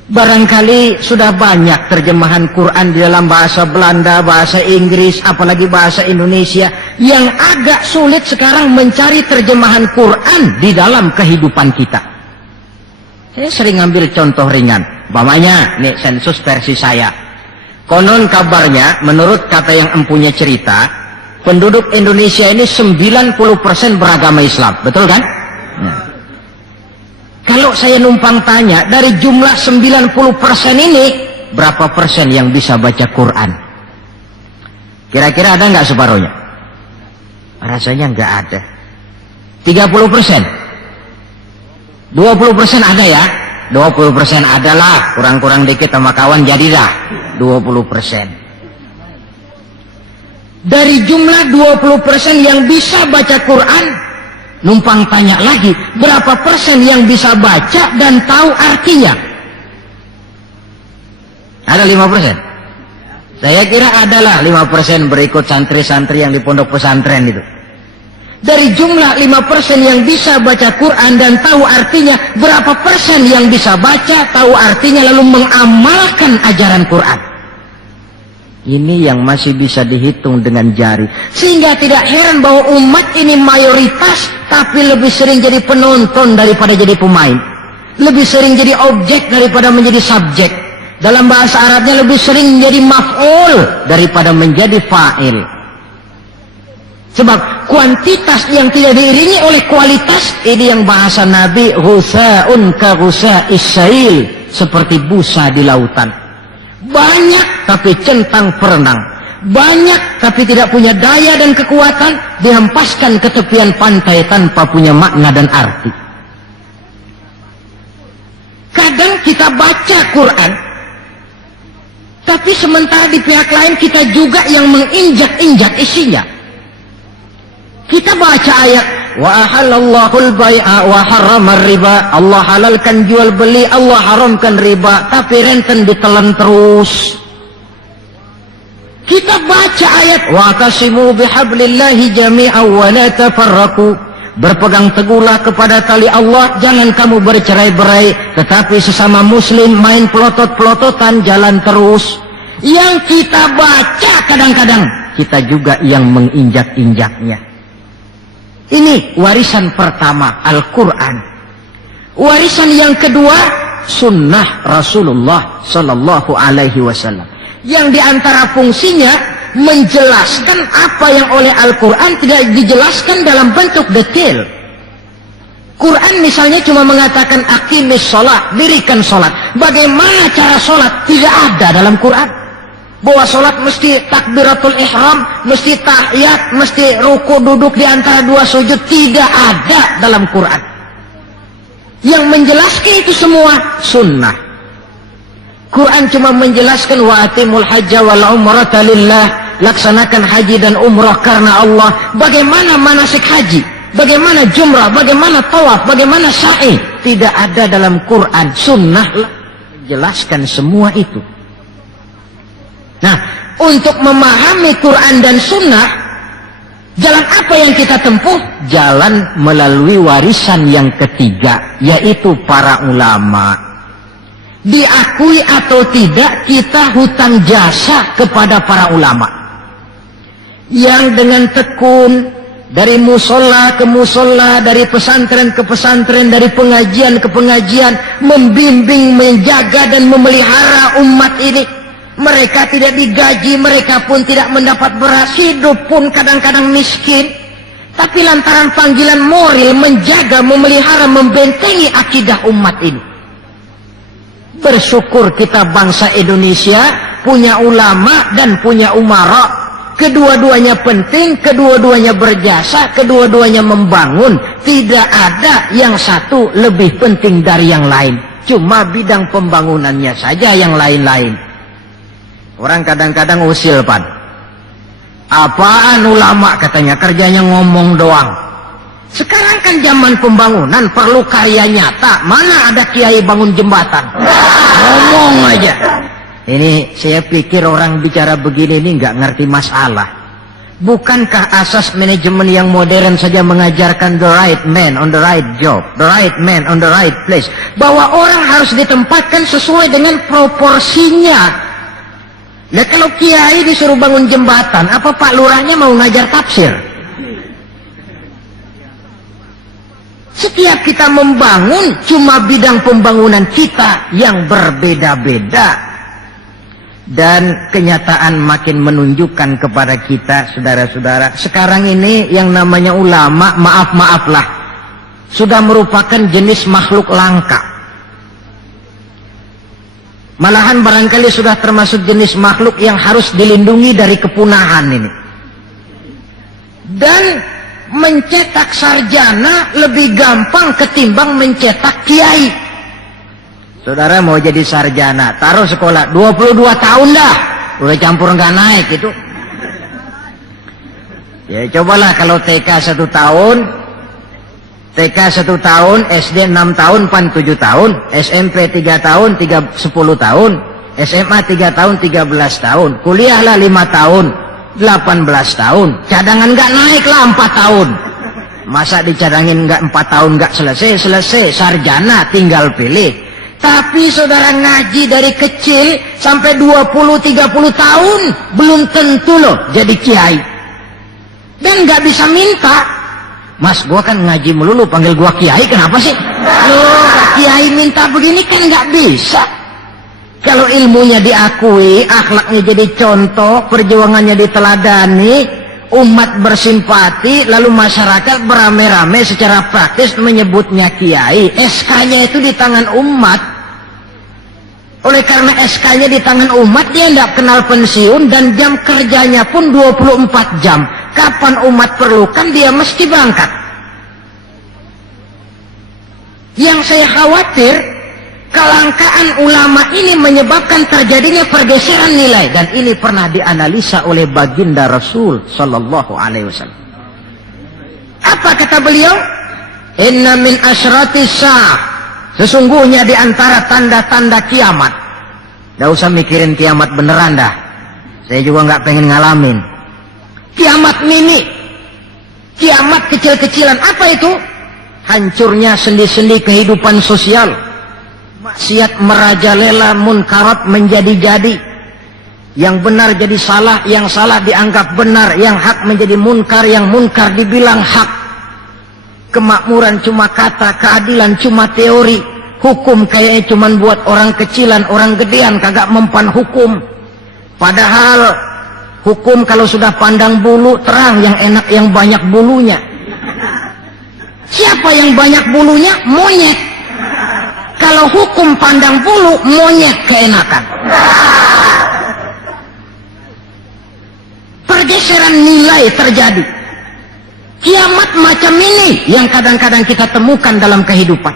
Barangkali sudah banyak terjemahan Quran di dalam bahasa Belanda, bahasa Inggris, apalagi bahasa Indonesia, yang agak sulit sekarang mencari terjemahan Quran di dalam kehidupan kita. Saya sering ambil contoh ringan, umpamanya nih sensus versi saya. Konon kabarnya, menurut kata yang empunya cerita, penduduk Indonesia ini 90% beragama Islam, betul kan? Nah. Kalau saya numpang tanya, dari jumlah 90% ini, berapa persen yang bisa baca Quran? Kira-kira ada nggak separuhnya? Rasanya nggak ada. 30%? 20% ada ya? 20% adalah, kurang-kurang dikit sama kawan jadi dah 20%. Dari jumlah 20% yang bisa baca Quran, numpang tanya lagi, berapa persen yang bisa baca dan tahu artinya? Ada 5%? Saya kira adalah 5% berikut santri-santri yang di pondok pesantren itu. Dari jumlah 5% yang bisa baca Quran dan tahu artinya, berapa persen yang bisa baca, tahu artinya, lalu mengamalkan ajaran Quran? Ini yang masih bisa dihitung dengan jari. Sehingga tidak heran bahwa umat ini mayoritas, tapi lebih sering jadi penonton daripada jadi pemain. Lebih sering jadi objek daripada menjadi subjek. Dalam bahasa Arabnya lebih sering menjadi maf'ul daripada menjadi fa'il. Sebab kuantitas yang tidak diiringi oleh kualitas, ini yang bahasa Nabi, ghusa'un ka ghusa'is sail, seperti busa di lautan. Banyak tapi centang perenang, banyak tapi tidak punya daya dan kekuatan, dihempaskan ke tepian pantai tanpa punya makna dan arti. Kadang kita baca Quran, tapi sementara di pihak lain kita juga yang menginjak-injak isinya. Kita baca ayat wa ahallallahul bai'a wa harramar riba, Allah halalkan jual beli, Allah haramkan riba, tapi renten ditelan terus. Kita baca ayat wa'tasimu bihablillahi jami'an wa la tafarraqu. Berpegang teguhlah kepada tali Allah, jangan kamu bercerai-berai, tetapi sesama muslim main pelotot-pelototan jalan terus. Yang kita baca kadang-kadang kita juga yang menginjak-injaknya. Ini warisan pertama, Al-Quran. Warisan yang kedua, sunnah Rasulullah Sallallahu Alaihi Wasallam. Yang diantara fungsinya menjelaskan apa yang oleh Al-Quran tidak dijelaskan dalam bentuk detail. Quran misalnya cuma mengatakan aqimis sholat, dirikan sholat. Bagaimana cara sholat? Tidak ada dalam Quran. Bahwa sholat mesti takbiratul ihram, mesti tahiyat, mesti ruku duduk di antara dua sujud. Tidak ada dalam Quran. Yang menjelaskan itu semua sunnah. Quran cuma menjelaskan wa atimul hajja wal umrata lillah, laksanakan haji dan umrah karena Allah. Bagaimana manasik haji, bagaimana jumrah, bagaimana tawaf, bagaimana sa'i, tidak ada dalam Quran. Sunnah menjelaskan semua itu. Nah, untuk memahami Quran dan sunnah, jalan apa yang kita tempuh? Jalan melalui warisan yang ketiga, yaitu para ulama. Diakui atau tidak, kita hutang jasa kepada para ulama yang dengan tekun dari musola ke musola, dari pesantren ke pesantren, dari pengajian ke pengajian, membimbing, menjaga dan memelihara umat ini. Mereka tidak digaji, mereka pun tidak mendapat beras, hidup pun kadang-kadang miskin, tapi lantaran panggilan moral menjaga, memelihara, membentengi akidah umat ini. Bersyukur kita bangsa Indonesia punya ulama dan punya umara. Kedua-duanya penting, kedua-duanya berjasa, kedua-duanya membangun. Tidak ada yang satu lebih penting dari yang lain. Cuma bidang pembangunannya saja yang lain-lain. Orang kadang-kadang usil, Pan. Apaan ulama katanya, kerjanya ngomong doang. Sekarang kan zaman pembangunan perlu karya nyata. Mana ada kiai bangun jembatan? Ngomong aja. Ini saya pikir orang bicara begini ini nggak ngerti masalah. Bukankah asas manajemen yang modern saja mengajarkan the right man on the right job, the right man on the right place, bahwa orang harus ditempatkan sesuai dengan proporsinya. Nah, kalau kiai disuruh bangun jembatan, apa Pak Lurahnya mau ngajar tafsir? Setiap kita membangun, cuma bidang pembangunan kita yang berbeda-beda. Dan kenyataan makin menunjukkan kepada kita, saudara-saudara, sekarang ini yang namanya ulama, maaf-maaflah, sudah merupakan jenis makhluk langka. Malahan barangkali sudah termasuk jenis makhluk yang harus dilindungi dari kepunahan ini. Dan mencetak sarjana lebih gampang ketimbang mencetak kiai. Saudara mau jadi sarjana, taruh sekolah 22 tahun dah, udah campur nggak naik itu. Ya cobalah kalau TK 1 tahun, TK 1 tahun, SD 6 tahun, PAN 7 tahun, SMP 3 tahun, 10 tahun, SMA 3 tahun, 13 tahun, kuliahlah 5 tahun, 18 tahun, cadangan nggak naik lah 4 tahun. Masa dicadangin nggak 4 tahun nggak selesai, sarjana tinggal pilih. Tapi saudara ngaji dari kecil sampai 20-30 tahun belum tentu loh jadi kiai. Dan nggak bisa minta, Mas gua kan ngaji melulu panggil gua kiai, kenapa sih? Loh, kiai minta begini kan nggak bisa. Kalau ilmunya diakui, akhlaknya jadi contoh, perjuangannya diteladani, umat bersimpati, lalu masyarakat beramai-ramai secara praktis menyebutnya kiai. SK-nya itu di tangan umat. Oleh karena SK-nya di tangan umat, dia tidak kenal pensiun dan jam kerjanya pun 24 jam. Kapan umat perlukan, dia mesti berangkat. Yang saya khawatir, kelangkaan ulama ini menyebabkan terjadinya pergeseran nilai, dan ini pernah dianalisa oleh baginda Rasul Sallallahu Alaihi Wasallam. Apa kata beliau? Inna min asyratis sa'ah, sesungguhnya di antara tanda-tanda kiamat. Tidak usah mikirin kiamat beneran dah. Saya juga nggak pengen ngalamin. Kiamat mini, kiamat kecil-kecilan. Apa itu? Hancurnya sendi-sendi kehidupan sosial. Maksiat merajalela, munkarat menjadi-jadi. Yang benar jadi salah, yang salah dianggap benar, yang hak menjadi munkar, yang munkar dibilang hak. Kemakmuran cuma kata, keadilan cuma teori. Hukum kayaknya cuma buat orang kecilan, orang gedean kagak mempan hukum. Padahal hukum kalau sudah pandang bulu terang, yang enak yang banyak bulunya. Siapa yang banyak bulunya? Monyet. Kalau hukum pandang bulu, monyet keenakan. Pergeseran nilai terjadi. Kiamat macam ini yang kadang-kadang kita temukan dalam kehidupan.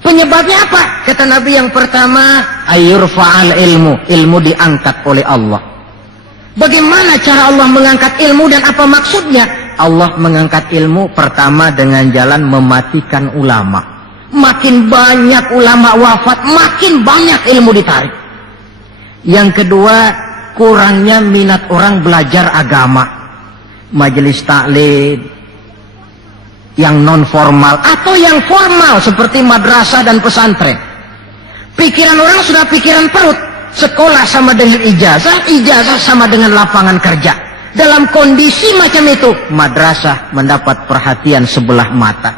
Penyebabnya apa? Kata Nabi yang pertama, ayurfa'al ilmu. Ilmu diangkat oleh Allah. Bagaimana cara Allah mengangkat ilmu dan apa maksudnya? Allah mengangkat ilmu pertama dengan jalan mematikan ulama. Makin banyak ulama wafat, makin banyak ilmu ditarik. Yang kedua, kurangnya minat orang belajar agama. Majelis taklim yang non formal atau yang formal seperti madrasah dan pesantren. Pikiran orang sudah pikiran perut. Sekolah sama dengan ijazah, ijazah sama dengan lapangan kerja. Dalam kondisi macam itu, madrasah mendapat perhatian sebelah mata.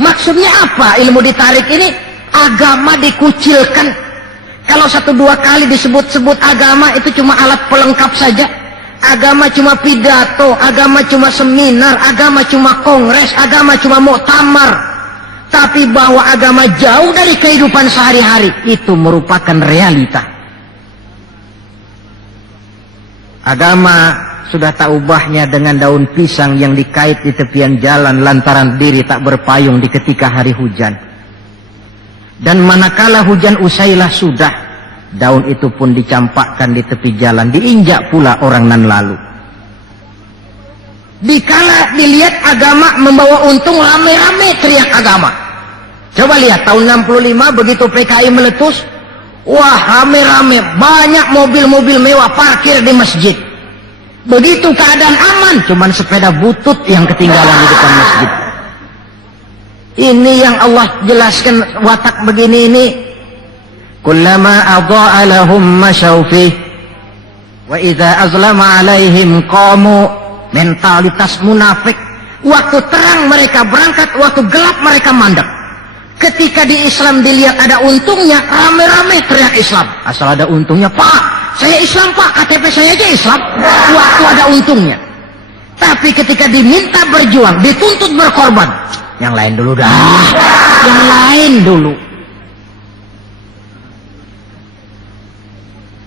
Maksudnya apa ilmu ditarik ini? Agama dikucilkan. Kalau 1-2 kali disebut-sebut agama, itu cuma alat pelengkap saja. Agama cuma pidato, agama cuma seminar, agama cuma kongres, agama cuma muktamar. Tapi bahwa agama jauh dari kehidupan sehari-hari, itu merupakan realita. Agama sudah tak ubahnya dengan daun pisang yang dikait di tepian jalan lantaran diri tak berpayung di ketika hari hujan. Dan manakala hujan usailah sudah, daun itu pun dicampakkan di tepi jalan, diinjak pula orang nan lalu. Dikala dilihat agama membawa untung, rame-rame teriak agama. Coba lihat tahun 65 begitu PKI meletus, wah rame-rame, banyak mobil-mobil mewah parkir di masjid. Begitu keadaan aman, cuman sepeda butut yang ketinggalan di depan masjid. Ini yang Allah jelaskan watak begini ini. Kullama adha'a lahum masyaw fih wa idza azlama alaihim qamu. Mentalitas munafik. Waktu terang mereka berangkat, waktu gelap mereka mandek. Ketika di Islam dilihat ada untungnya, rame-rame teriak Islam. Asal ada untungnya, Pak, saya Islam Pak, KTP saya aja Islam. Waktu ada untungnya. Tapi ketika diminta berjuang, dituntut berkorban, yang lain dulu dah, yang lain dulu.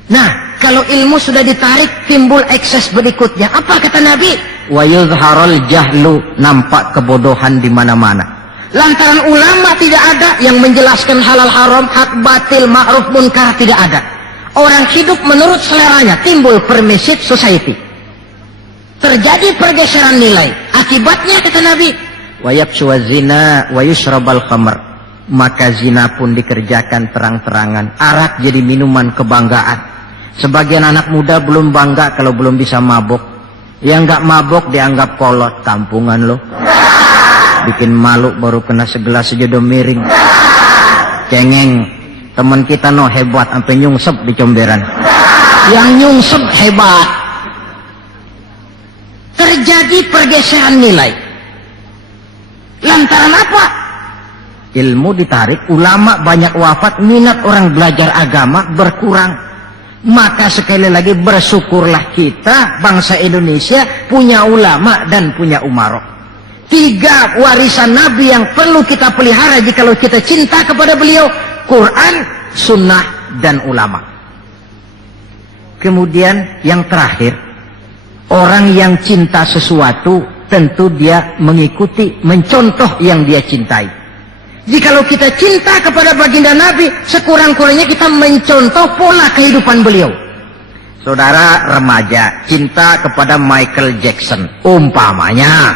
Nah, kalau ilmu sudah ditarik, timbul ekses berikutnya. Apa kata Nabi? Wa yuzharul jahlu, nampak kebodohan di mana-mana. Lantaran ulama tidak ada yang menjelaskan halal haram, hak batil, ma'ruf munkar, tidak ada. Orang hidup menurut seleranya, timbul permissive society. Terjadi pergeseran nilai. Akibatnya kata Nabi, wa yabshu zina wa yushrabal khamr. Maka zina pun dikerjakan terang-terangan. Arak jadi minuman kebanggaan. Sebagian anak muda belum bangga kalau belum bisa mabok. Yang nggak mabok dianggap kolot, kampungan loh. Bikin malu baru kena segelas sejodoh miring. Cengeng. Teman kita no hebat sampai nyungsep di comberan. Yang nyungsep hebat. Terjadi pergeseran nilai. Lantaran apa? Ilmu ditarik, ulama banyak wafat, minat orang belajar agama berkurang. Maka sekali lagi bersyukurlah kita bangsa Indonesia punya ulama dan punya umarok. 3 warisan Nabi yang perlu kita pelihara jikalau kita cinta kepada beliau: Quran, sunnah, dan ulama. Kemudian yang terakhir, orang yang cinta sesuatu tentu dia mengikuti, mencontoh yang dia cintai. Jikalau kita cinta kepada baginda Nabi, sekurang-kurangnya kita mencontoh pola kehidupan beliau. Saudara remaja cinta kepada Michael Jackson umpamanya,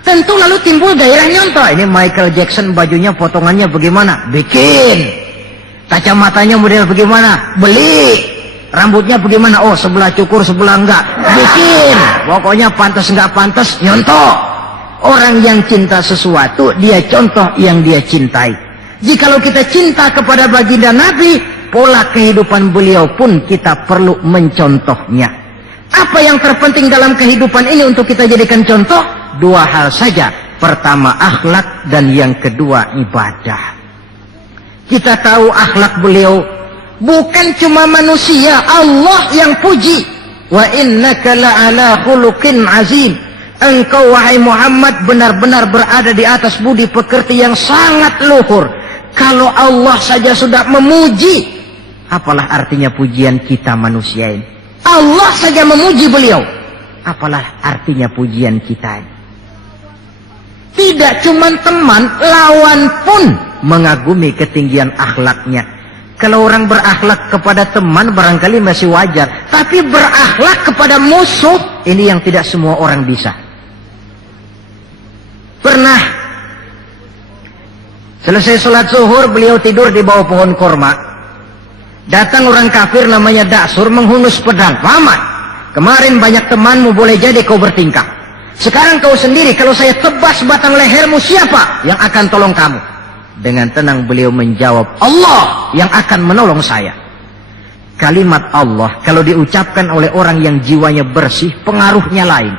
tentu lalu timbul gairah nyontoh. Ini Michael Jackson, bajunya potongannya bagaimana? Bikin. Kacamatanya model bagaimana? Beli. Rambutnya bagaimana? Oh, sebelah cukur, sebelah enggak. Bikin. Pokoknya pantas enggak pantas, nyontoh. Orang yang cinta sesuatu, dia contoh yang dia cintai. Jikalau kita cinta kepada baginda Nabi, pola kehidupan beliau pun kita perlu mencontohnya. Apa yang terpenting dalam kehidupan ini untuk kita jadikan contoh? Dua hal saja. Pertama akhlak dan yang kedua ibadah. Kita tahu akhlak beliau bukan cuma manusia, Allah yang puji. Wa innaka la'ala khuluqin azim. Engkau wahai Muhammad benar-benar berada di atas budi pekerti yang sangat luhur. Kalau Allah saja sudah memuji, apalah artinya pujian kita manusia ini? Allah saja memuji beliau, apalah artinya pujian kita ini? Tidak cuma teman, lawan pun mengagumi ketinggian akhlaknya. Kalau orang berakhlak kepada teman barangkali masih wajar, tapi berakhlak kepada musuh, ini yang tidak semua orang bisa. Pernah selesai sholat zuhur, beliau tidur di bawah pohon korma. Datang orang kafir namanya Daksur menghunus pedang. Muhammad, kemarin banyak temanmu, boleh jadi kau bertingkah. Sekarang kau sendiri, kalau saya tebas batang lehermu, siapa yang akan tolong kamu? Dengan tenang beliau menjawab, Allah yang akan menolong saya. Kalimat Allah kalau diucapkan oleh orang yang jiwanya bersih, pengaruhnya lain.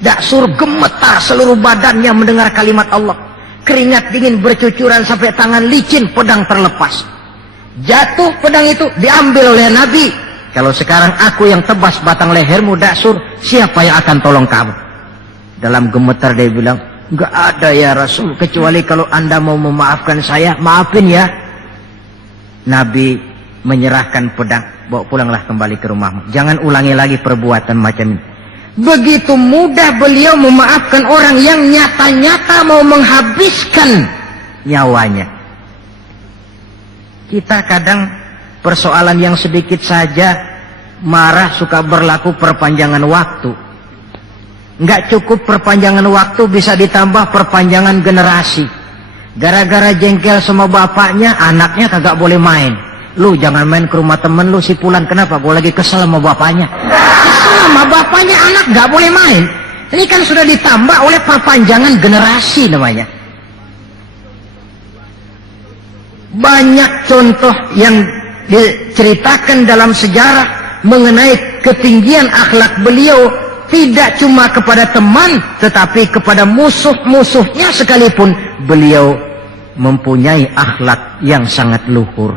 Daksur gemetar seluruh badannya mendengar kalimat Allah. Keringat dingin bercucuran sampai tangan licin, pedang terlepas. Jatuh pedang itu diambil oleh Nabi. Kalau sekarang aku yang tebas batang lehermu Daksur, siapa yang akan tolong kamu? Dalam gemetar dia bilang, enggak ada ya Rasul, kecuali kalau anda mau memaafkan saya, maafin ya. Nabi menyerahkan pedang, bawa pulanglah kembali ke rumahmu. Jangan ulangi lagi perbuatan macam ini. Begitu mudah beliau memaafkan orang yang nyata-nyata mau menghabiskan nyawanya. Kita kadang persoalan yang sedikit saja marah, suka berlaku perpanjangan waktu. Enggak cukup perpanjangan waktu, bisa ditambah perpanjangan generasi. Gara-gara jengkel sama bapaknya, anaknya kagak boleh main. Lu jangan main ke rumah temen lu si Pulan. Kenapa? Gue lagi kesel sama bapaknya. Kesel sama bapaknya, anak gak boleh main. Ini kan sudah ditambah oleh perpanjangan generasi namanya. Banyak contoh yang diceritakan dalam sejarah mengenai ketinggian akhlak beliau. Tidak cuma kepada teman, tetapi kepada musuh-musuhnya sekalipun beliau mempunyai akhlak yang sangat luhur.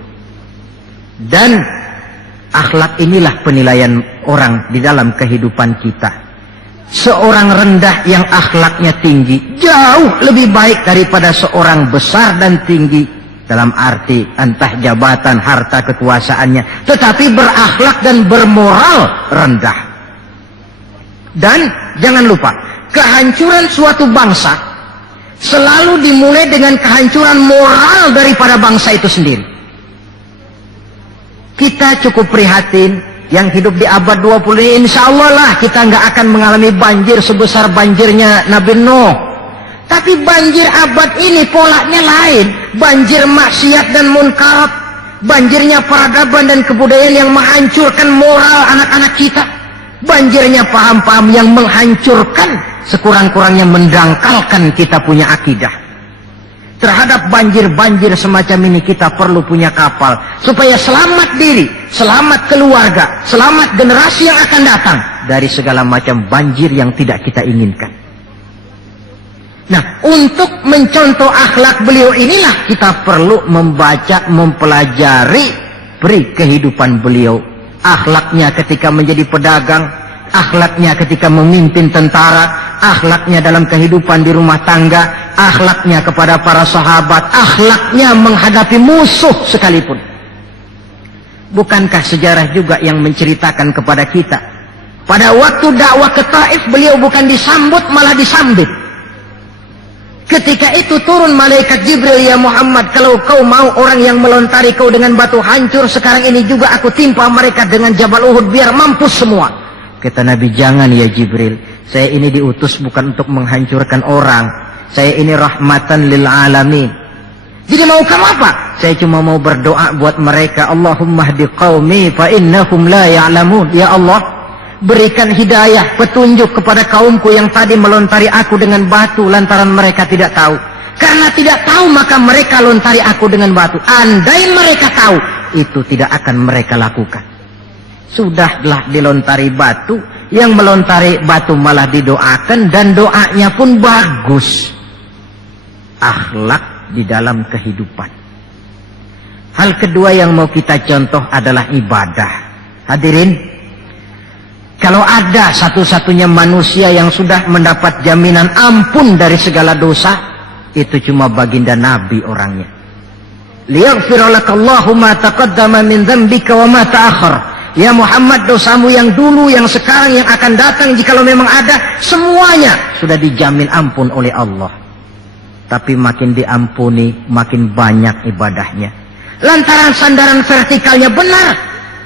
Dan akhlak inilah penilaian orang di dalam kehidupan kita. Seorang rendah yang akhlaknya tinggi jauh lebih baik daripada seorang besar dan tinggi, dalam arti entah jabatan, harta, kekuasaannya, tetapi berakhlak dan bermoral rendah. Dan jangan lupa, kehancuran suatu bangsa selalu dimulai dengan kehancuran moral daripada bangsa itu sendiri. Kita cukup prihatin yang hidup di abad 20 ini, insya Allah lah kita nggak akan mengalami banjir sebesar banjirnya Nabi Nuh. Tapi banjir abad ini polanya lain. Banjir maksiat dan munkar, banjirnya peradaban dan kebudayaan yang menghancurkan moral anak-anak kita. Banjirnya paham-paham yang menghancurkan, sekurang-kurangnya mendangkalkan kita punya akidah. Terhadap banjir-banjir semacam ini kita perlu punya kapal, supaya selamat diri, selamat keluarga, selamat generasi yang akan datang dari segala macam banjir yang tidak kita inginkan. Nah, untuk mencontoh akhlak beliau inilah kita perlu membaca, mempelajari peri kehidupan beliau. Akhlaknya ketika menjadi pedagang, akhlaknya ketika memimpin tentara, akhlaknya dalam kehidupan di rumah tangga, akhlaknya kepada para sahabat, akhlaknya menghadapi musuh sekalipun. Bukankah sejarah juga yang menceritakan kepada kita, pada waktu dakwah ke Taif beliau bukan disambut malah disambit. Ketika itu turun malaikat Jibril, ya Muhammad, kalau kau mau orang yang melontari kau dengan batu hancur, sekarang ini juga aku timpa mereka dengan Jabal Uhud biar mampus semua. Kata Nabi, jangan ya Jibril, saya ini diutus bukan untuk menghancurkan orang, saya ini rahmatan lil alamin. Jadi mau kamu apa? Saya cuma mau berdoa buat mereka. Allahumma hdi qaumi fa innahum la ya'lamun. Ya Allah, berikan hidayah, petunjuk kepada kaumku yang tadi melontari aku dengan batu lantaran mereka tidak tahu. Karena tidak tahu maka mereka lontari aku dengan batu. Andai mereka tahu, itu tidak akan mereka lakukan. Sudahlah dilontari batu, yang melontari batu malah didoakan dan doanya pun bagus. Akhlak di dalam kehidupan. Hal kedua yang mau kita contoh adalah ibadah. Hadirin, kalau ada satu-satunya manusia yang sudah mendapat jaminan ampun dari segala dosa, itu cuma baginda Nabi orangnya. Liyaghfiralakallahu ma taqaddama min dzambika wa ma ta'akhkhar. Ya Muhammad, dosamu yang dulu, yang sekarang, yang akan datang, jikalau memang ada, semuanya sudah dijamin ampun oleh Allah. Tapi makin diampuni, makin banyak ibadahnya. Lantaran sandaran vertikalnya benar,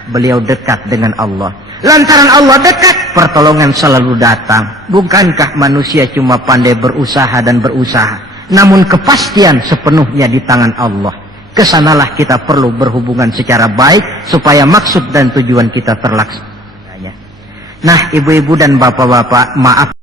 beliau dekat dengan Allah. Lantaran Allah dekat, pertolongan selalu datang. Bukankah manusia cuma pandai berusaha dan berusaha, namun kepastian sepenuhnya di tangan Allah. Kesanalah kita perlu berhubungan secara baik supaya maksud dan tujuan kita terlaksana. Nah, ibu-ibu dan bapak-bapak, maaf